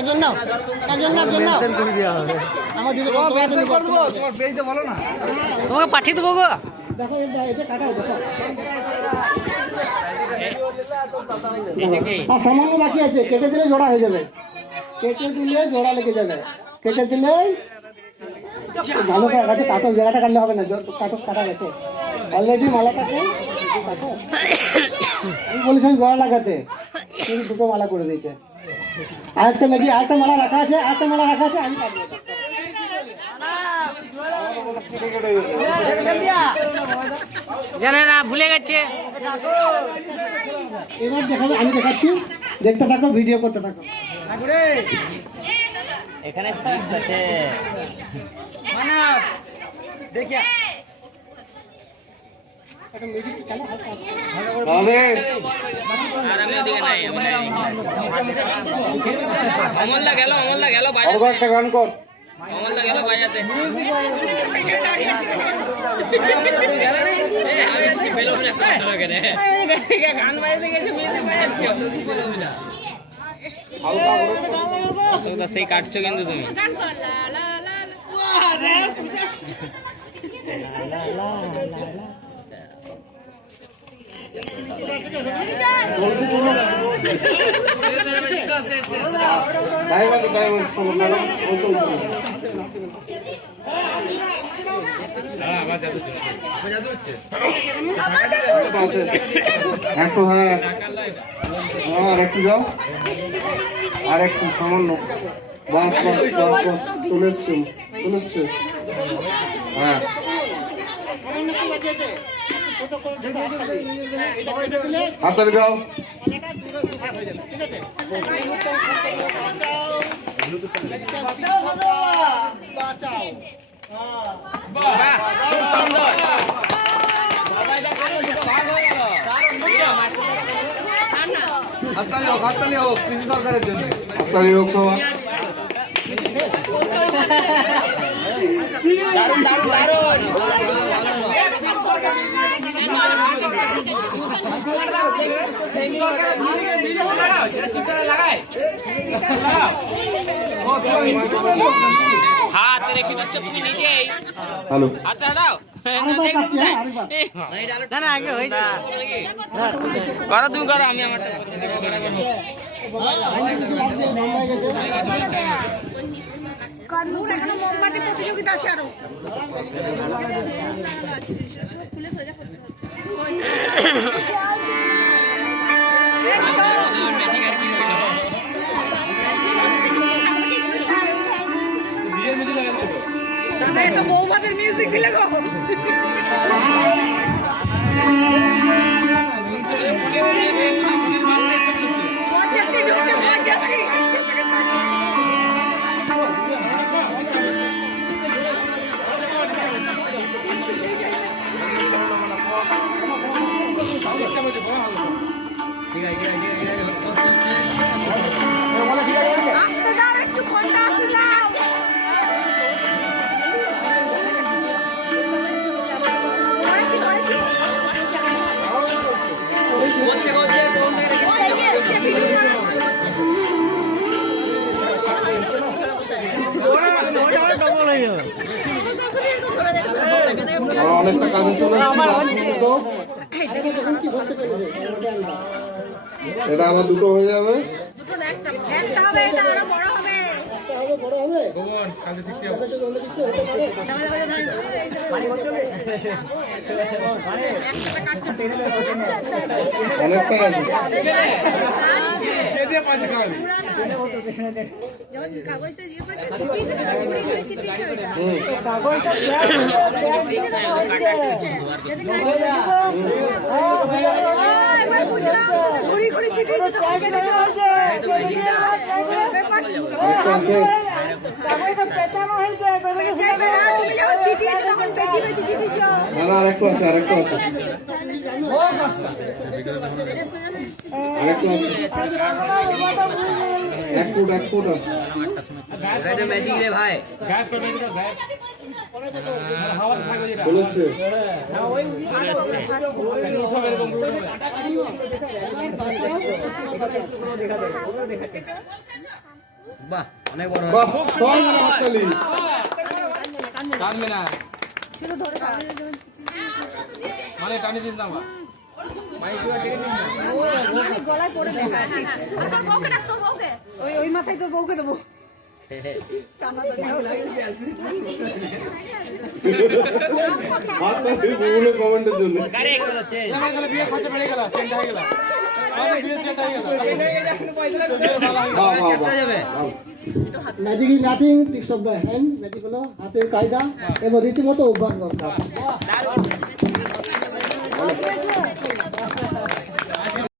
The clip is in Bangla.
একজন নাও আমার দিকে তোমাকে পাঠিয়ে দেবো গো। দেখো এটা কাটাও দেখো সামান্য বাকি আছে, কেটে দিলে জোড়া হয়ে যাবে, কেটে দিলে জোড়া লেগে যাবে, কেটে দিলে ভালো করে কাটে, কাটো জায়গাটা কাটলে হবে না, কাটো কাটা গেছে অলরেডি মালাটাকে কাটো। আমি বলেছি জোড়া লাগাতে, কিন্তু দুটো মালা করে দিয়েছে। আরেকটা মেজি, আরেকটা মালা রাখা আছে, আমি কাটবো। জানে না, ভুলে গেছে। এবার দেখাবো, আমি দেখাচ্ছি, দেখতে থাকো, ভিডিও করতে থাকো। এখানে আছে দেখিয়া অমলদা গেল একটা গান কর, অমলদা গেল বাজাতে। গান বাজাতে গেছে, সেই কাটছো কিন্তু তুমি। একটু হ্যাঁ, আর একটু যাও, আর একটু সামান্য বাস চলে এসছে হ্যাঁ। হাততালি দাও। হাততালি হোক পিসি সরকারের জন্য, হাততালি হোক সবাই। দারুন দারুন দারুন। হাত রেখে দিচ্ছ তুমি নিজেই, হ্যালো হাতটা দাও। না না আগে হয়েছে, করো তুমি করো, আমি আমারটা এখানে মোমবাতি প্রতিযোগিতা আছে আরো। দাদা এত বৌভাতের মিউজিক দিলে গো। বরযাত্রী ঢুকছে, বরযাত্রী। আসতে দাও, একটু ঘন্টা আসতে দাও। অনেকটা কাজে চলে এটা আমার দুটো হয়ে যাবে, একটা হবে, এটা আরো বড় হবে। অনেকটা আছে। ঘুরি ঘুরি ছিটিয়ে দিতে হবে। আর একটু আছে, আরেকটু আছে, এক ফুট ম্যাজিক রে ভাই। বলেছে দেখা বাহ অনেক বড় বাহ সবাই মিলে হাততালি টানবে না শুধু ধরে থাক। মানে টানি দিন না মানে গলায় পড়ে দেখা ওই মাথায় তোর বউকে দেবো হাততালি বিভিন্ন কমেন্টের জন্য বিয়ে খরচা বেড়ে গেল চেঞ্জ হয়ে গেল আমাদের বিয়ে চেঞ্জ হয়ে গেল বাহ বাহ বাহ magic is nothing tips of the hand magic হলো হাতের কায়দা এবং রীতিমতো অভ্যাস দরকার